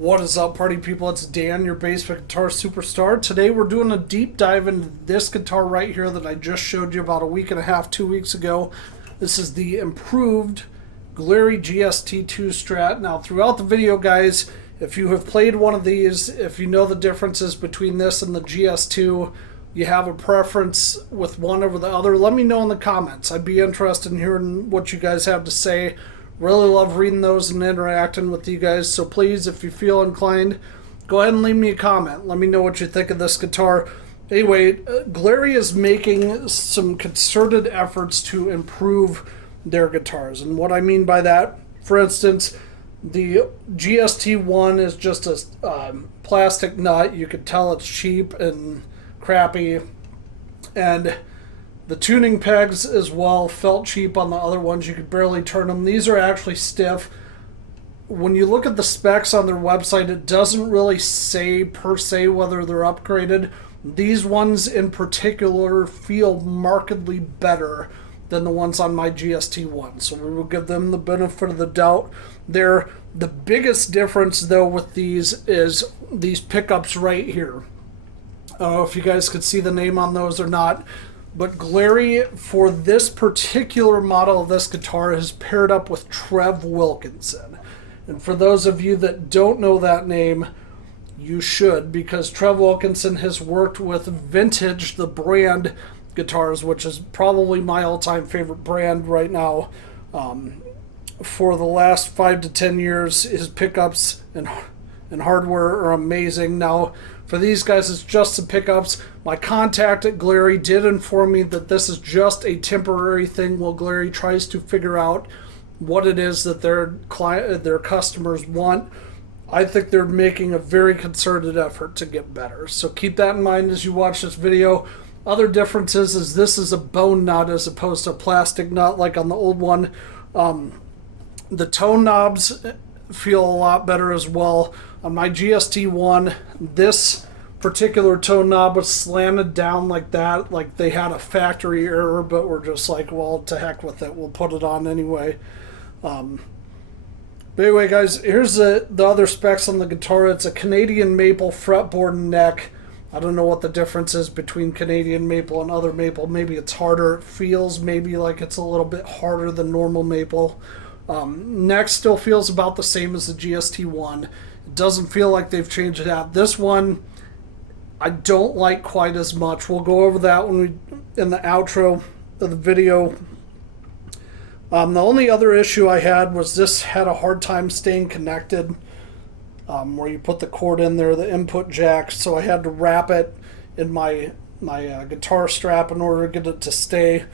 What is up, party people? It's Dan, your basement guitar superstar. Today we're doing a deep dive into this guitar right here that I just showed you about a week and a half, 2 weeks ago. This is the improved Glarry GST2 Strat. Now, throughout the video, guys, if you have played one of these, if you know the differences between this and the GS2, you have a preference with one over the other, let me know in the comments. I'd be interested in hearing what you guys have to say. Really love reading those and interacting with you guys, so please, if you feel inclined, go ahead and leave me a comment. Let me know what you think of this guitar. Anyway, Glarry is making some concerted efforts to improve their guitars. And what I mean by that, for instance, the GST1 is just a plastic nut. You could tell it's cheap and crappy. And the tuning pegs as well felt cheap on the other ones. You could barely turn them. These are actually stiff. When you look at the specs on their website, it doesn't really say per se whether they're upgraded. These ones in particular feel markedly better than the ones on my GST1. So we will give them the benefit of the doubt there. The biggest difference though with these is these pickups right here. I don't know if you guys could see the name on those or not. But Glarry, for this particular model of this guitar, has paired up with Trev Wilkinson. And for those of you that don't know that name, you should, because Trev Wilkinson has worked with Vintage, the brand guitars, which is probably my all-time favorite brand right now. For the last 5 to 10 years, his pickups and hardware are amazing. Now, for these guys, it's just the pickups. My contact at Glarry did inform me that this is just a temporary thing while Glarry tries to figure out what it is that their customers want. I think they're making a very concerted effort to get better. So keep that in mind as you watch this video. Other differences is this is a bone nut as opposed to a plastic nut like on the old one. The tone knobs feel a lot better as well. On my GST1, this particular tone knob was slanted down like that, like they had a factory error, but we're just like, well, to heck with it, we'll put it on anyway. But anyway, guys, here's the other specs on the guitar. It's a Canadian maple fretboard neck. I don't know what the difference is between Canadian maple and other maple. Maybe it's harder. It feels maybe like it's a little bit harder than normal maple. Neck still feels about the same as the GST1. It doesn't feel like they've changed it out. This one, I don't like quite as much. We'll go over that in the outro of the video. The only other issue I had was this had a hard time staying connected. Where you put the cord in there, the input jack, so I had to wrap it in my guitar strap in order to get it to stay.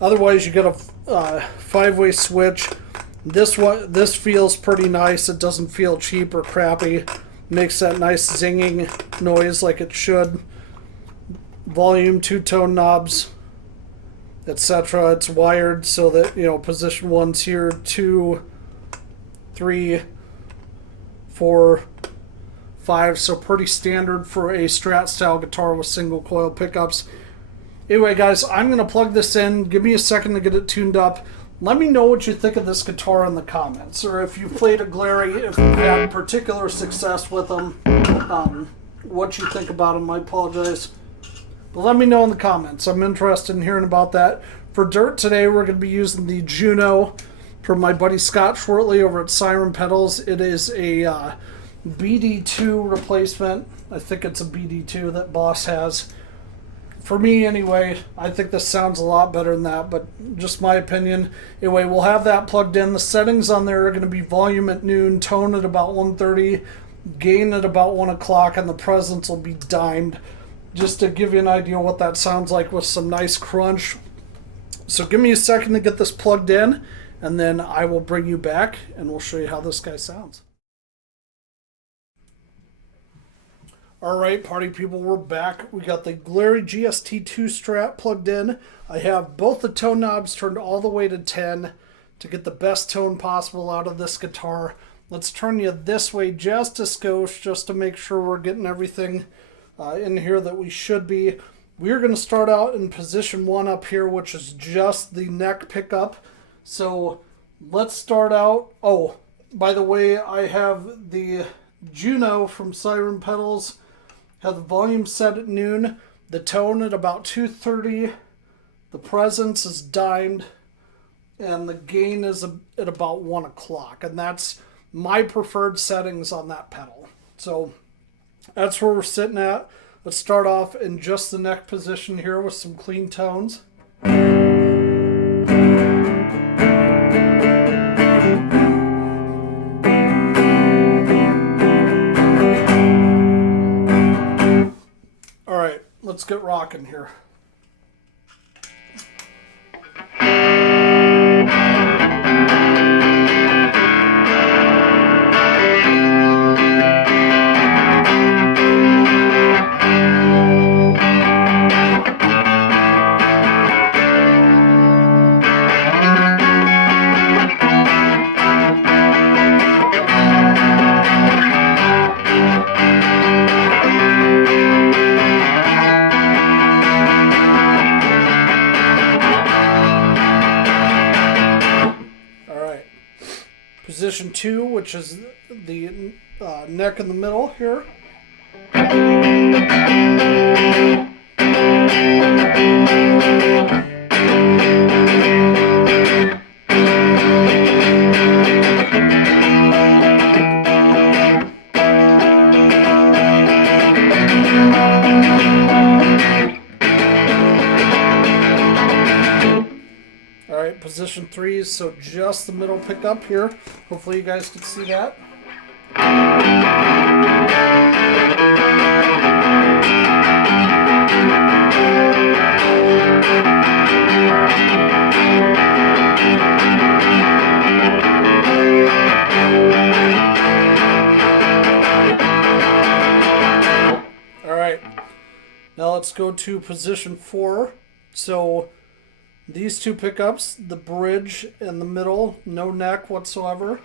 Otherwise, you get a 5-way switch. This feels pretty nice. It doesn't feel cheap or crappy. Makes that nice zinging noise like it should. Volume, 2-tone knobs, etc. It's wired so that, you know, position 1's here, 2, 3, 4, 5. So pretty standard for a strat-style guitar with single coil pickups. Anyway, guys, I'm going to plug this in. Give me a second to get it tuned up. Let me know what you think of this guitar in the comments, or if you played a Glarry, if you've had particular success with them, what you think about them. I apologize. But let me know in the comments. I'm interested in hearing about that. For dirt today, we're going to be using the Juno from my buddy Scott Schwartley over at Siren Pedals. It is a BD2 replacement. I think it's a BD2 that Boss has. For me, anyway, I think this sounds a lot better than that, but just my opinion. Anyway, we'll have that plugged in. The settings on there are going to be volume at noon, tone at about 1:30, gain at about 1 o'clock, and the presence will be dimed, just to give you an idea what that sounds like with some nice crunch. So give me a second to get this plugged in, and then I will bring you back, and we'll show you how this guy sounds. Alright, party people, we're back. We got the Glarry GST2 Strat plugged in. I have both the tone knobs turned all the way to 10 to get the best tone possible out of this guitar. Let's turn you this way just a skosh, just to make sure we're getting everything in here that we should be. We're going to start out in position 1 up here, which is just the neck pickup. So let's start out. Oh, by the way, I have the Juno from Siren Pedals. Have the volume set at noon, the tone at about 2:30, the presence is dimed, and the gain is at about 1 o'clock. And that's my preferred settings on that pedal. So that's where we're sitting at. Let's start off in just the neck position here with some clean tones. All right, let's get rocking here. Position 2, which is the neck in the middle here. Position 3, so just the middle pickup here. Hopefully you guys can see that. All right, now let's go to position 4. So these two pickups, the bridge and the middle, no neck whatsoever.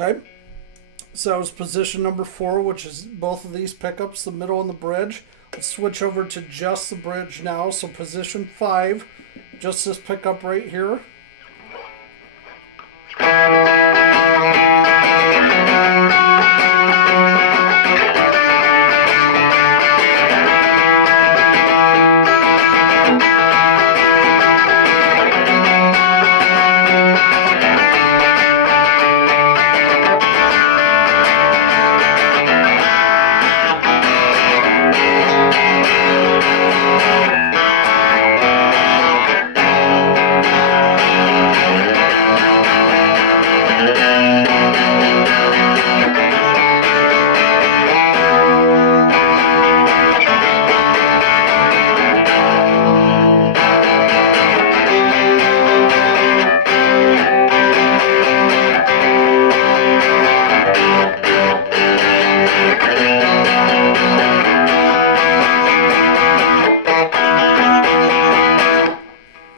Okay, so that was position number 4, which is both of these pickups, the middle and the bridge. Let's switch over to just the bridge now. So position 5, just this pickup right here.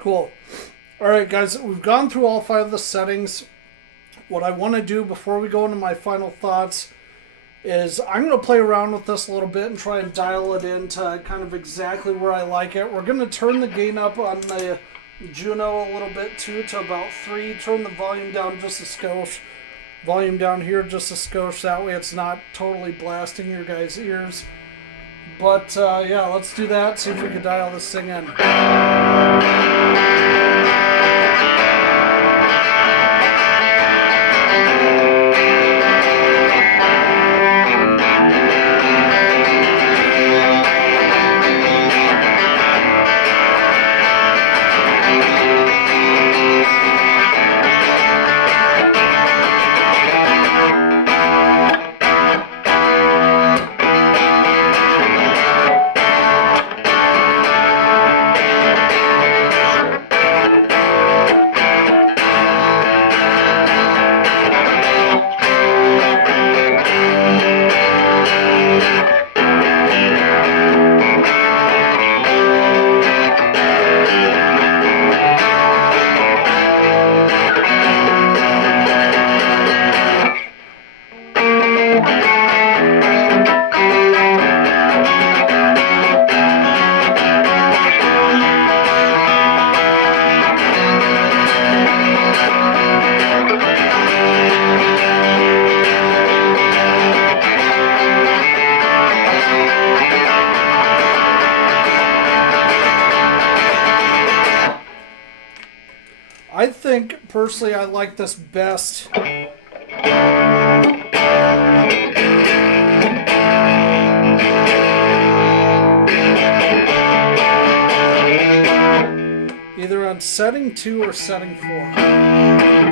Cool. All right, guys, we've gone through all 5 of the settings. What I want to do before we go into my final thoughts is I'm going to play around with this a little bit and try and dial it into kind of exactly where I like it. We're going to turn the gain up on the Juno a little bit too, to about 3. Turn the volume down just a skosh. Volume down here just a skosh. That way it's not totally blasting your guys' ears. But yeah, let's do that. See if we can dial this thing in. I think, personally, I like this best either on setting 2 or setting 4.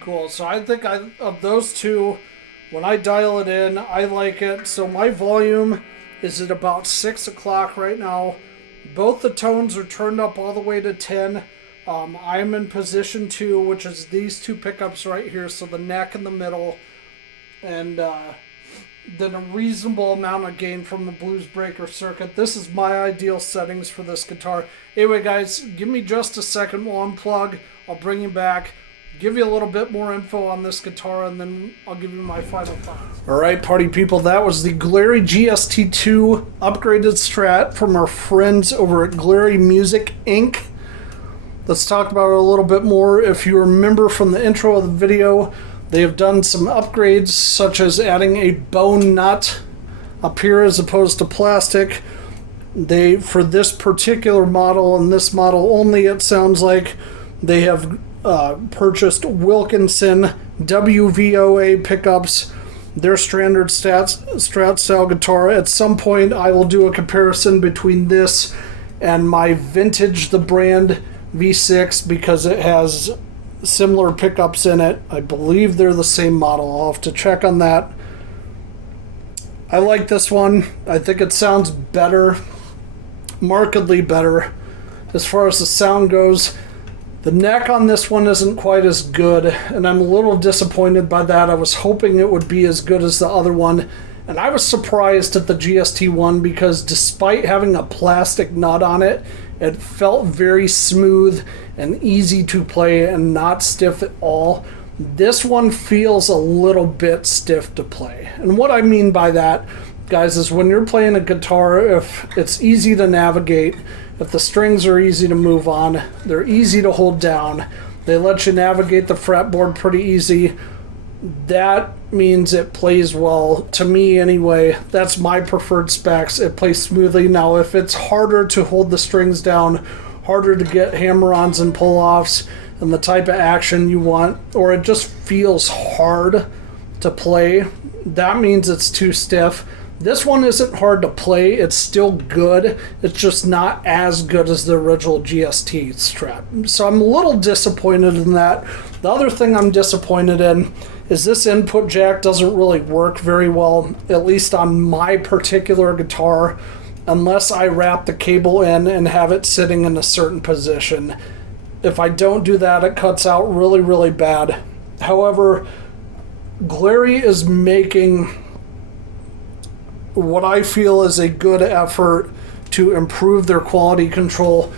Cool. So I think of those two, when I dial it in, I like it. So my volume is at about 6 o'clock right now. Both the tones are turned up all the way to 10. I'm in position 2, which is these two pickups right here. So the neck in the middle, and then a reasonable amount of gain from the blues breaker circuit. This is my ideal settings for this guitar. Anyway, guys, give me just a second. We'll unplug. I'll bring you back, give you a little bit more info on this guitar, and then I'll give you my final thoughts. All right, party people, that was the Glarry GST2 upgraded Strat from our friends over at Glarry Music Inc. Let's talk about it a little bit more. If you remember from the intro of the video, they have done some upgrades, such as adding a bone nut up here as opposed to plastic. They, for this particular model and this model only, it sounds like they have purchased Wilkinson WVOA pickups, their standard strat-style guitar. At some point, I will do a comparison between this and my vintage, the brand V6, because it has similar pickups in it. I believe they're the same model. I'll have to check on that. I like this one. I think it sounds better, markedly better as far as the sound goes. The neck on this one isn't quite as good, and I'm a little disappointed by that. I was hoping it would be as good as the other one, and I was surprised at the GST1 because despite having a plastic nut on it, it felt very smooth and easy to play and not stiff at all. This one feels a little bit stiff to play. And what I mean by that, guys, is when you're playing a guitar, if it's easy to navigate, if the strings are easy to move on, they're easy to hold down, they let you navigate the fretboard pretty easy, that means it plays well. To me anyway, that's my preferred specs. It plays smoothly. Now if it's harder to hold the strings down, harder to get hammer-ons and pull-offs and the type of action you want, or it just feels hard to play, that means it's too stiff. This one isn't hard to play. It's still good. It's just not as good as the original GST Strat. So I'm a little disappointed in that. The other thing I'm disappointed in is this input jack doesn't really work very well, at least on my particular guitar, unless I wrap the cable in and have it sitting in a certain position. If I don't do that, it cuts out really, really bad. However, Glarry is making what I feel is a good effort to improve their quality control.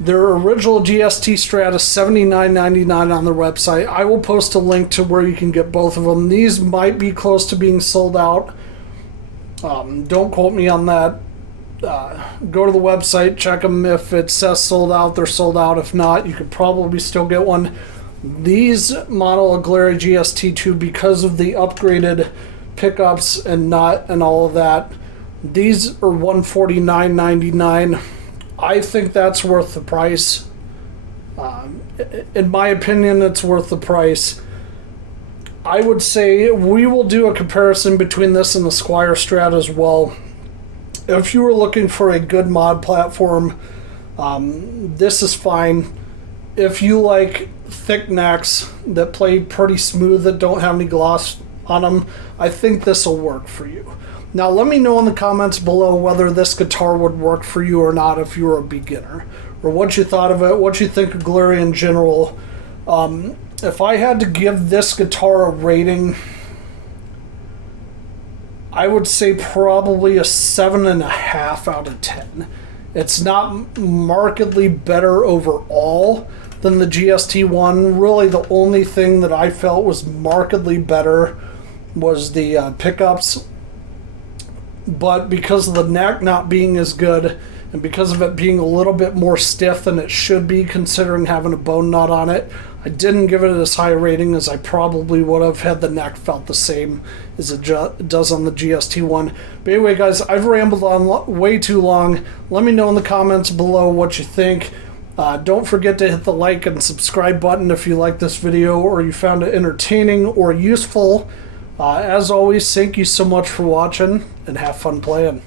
Their original GST Strat is $79.99 on their website. I will post a link to where you can get both of them. These might be close to being sold out. Don't quote me on that. Go to the website, check them. If it says sold out, they're sold out. If not, you could probably still get one. These model of Glarry GST2, because of the upgraded pickups and nut and all of that, these are $149.99. I think that's worth the price. In my opinion, it's worth the price. I would say we will do a comparison between this and the Squier Strat as well. If you were looking for a good mod platform, this is fine. If you like thick necks that play pretty smooth, that don't have any gloss on them, I think this will work for you. Now let me know in the comments below whether this guitar would work for you or not if you were a beginner, or what you thought of it, what you think of Glarry in general. If I had to give this guitar a rating, I would say probably a 7.5 out of 10. It's not markedly better overall than the GST1. Really, the only thing that I felt was markedly better was the pickups. But because of the neck not being as good, and because of it being a little bit more stiff than it should be, considering having a bone nut on it, I didn't give it as high a rating as I probably would have had the neck felt the same as it does on the GST1. But anyway, guys, I've rambled on way too long. Let me know in the comments below what you think. Don't forget to hit the like and subscribe button if you like this video or you found it entertaining or useful. As always, thank you so much for watching, and have fun playing.